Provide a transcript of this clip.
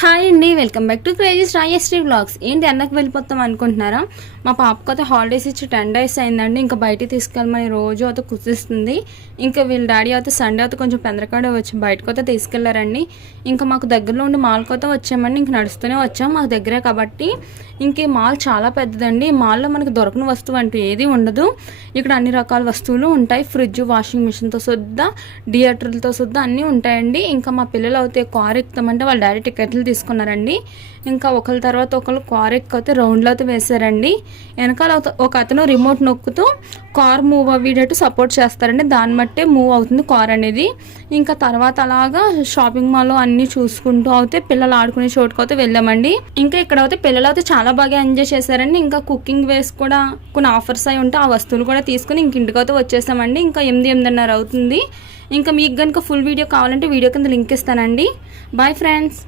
Hi అండి, welcome back to crazy Rajashree vlogs. ఏంటి అన్నకు వెళ్ళిపోతాం అనుకుంటున్నారా? మా పాపకు అయితే హాలిడేస్ ఇచ్చి 10 days అయిందండి. ఇంకా బయటికి తీసుకెళ్ళమని రోజు అయితే కుదిస్తుంది. ఇంకా వీళ్ళ డాడీ అయితే సండే అయితే కొంచెం పెందరకాడే వచ్చి బయటకు అయితే తీసుకెళ్లారండి. ఇంకా మాకు దగ్గరలో ఉండి మాల్కి అయితే వచ్చామండి. ఇంక నడుస్తూనే వచ్చాం, మాకు దగ్గరే కాబట్టి. ఇంక ఈ మాల్ చాలా పెద్దదండి. ఈ మాల్లో మనకు దొరకని వస్తువు అంటూ ఏది ఉండదు. ఇక్కడ అన్ని రకాల వస్తువులు ఉంటాయి. ఫ్రిడ్జ్, వాషింగ్ మిషన్తో సుద్దా, థియేటర్లతో సుద్దా అన్నీ ఉంటాయండి. ఇంకా మా పిల్లలు అయితే కార్ ఎక్కుతామంటే వాళ్ళ డాడీ టికెట్లు తీసుకున్నారండి. ఇంకా ఒకరి తర్వాత ఒకరు కార్ ఎక్కితే రౌండ్లో అయితే వేసారండి. వెనకాల ఒక అతను రిమోట్ నొక్కుతూ కార్ మూవ్ అయ్యేటట్టు సపోర్ట్ చేస్తారండి. దాన్ని బట్టే మూవ్ అవుతుంది కార్ అనేది. ఇంకా తర్వాత అలాగా షాపింగ్ మాల్ అన్ని చూసుకుంటూ అయితే పిల్లలు ఆడుకునే చోటుకు అయితే వెళ్ళామండి. ఇంకా ఇక్కడ అయితే పిల్లలు అయితే చాలా బాగా ఎంజాయ్ చేశారండి. ఇంకా కుకింగ్ వేస్ కూడా కొన్ని ఆఫర్స్ అయి ఉంటే ఆ వస్తువులు కూడా తీసుకుని ఇంక ఇంటికైతే వచ్చేసామండి. ఇంకా 8-8:30 అవుతుంది. ఇంకా మీకు కనుక ఫుల్ వీడియో కావాలంటే వీడియో కింద లింక్ ఇస్తానండి. Bye friends.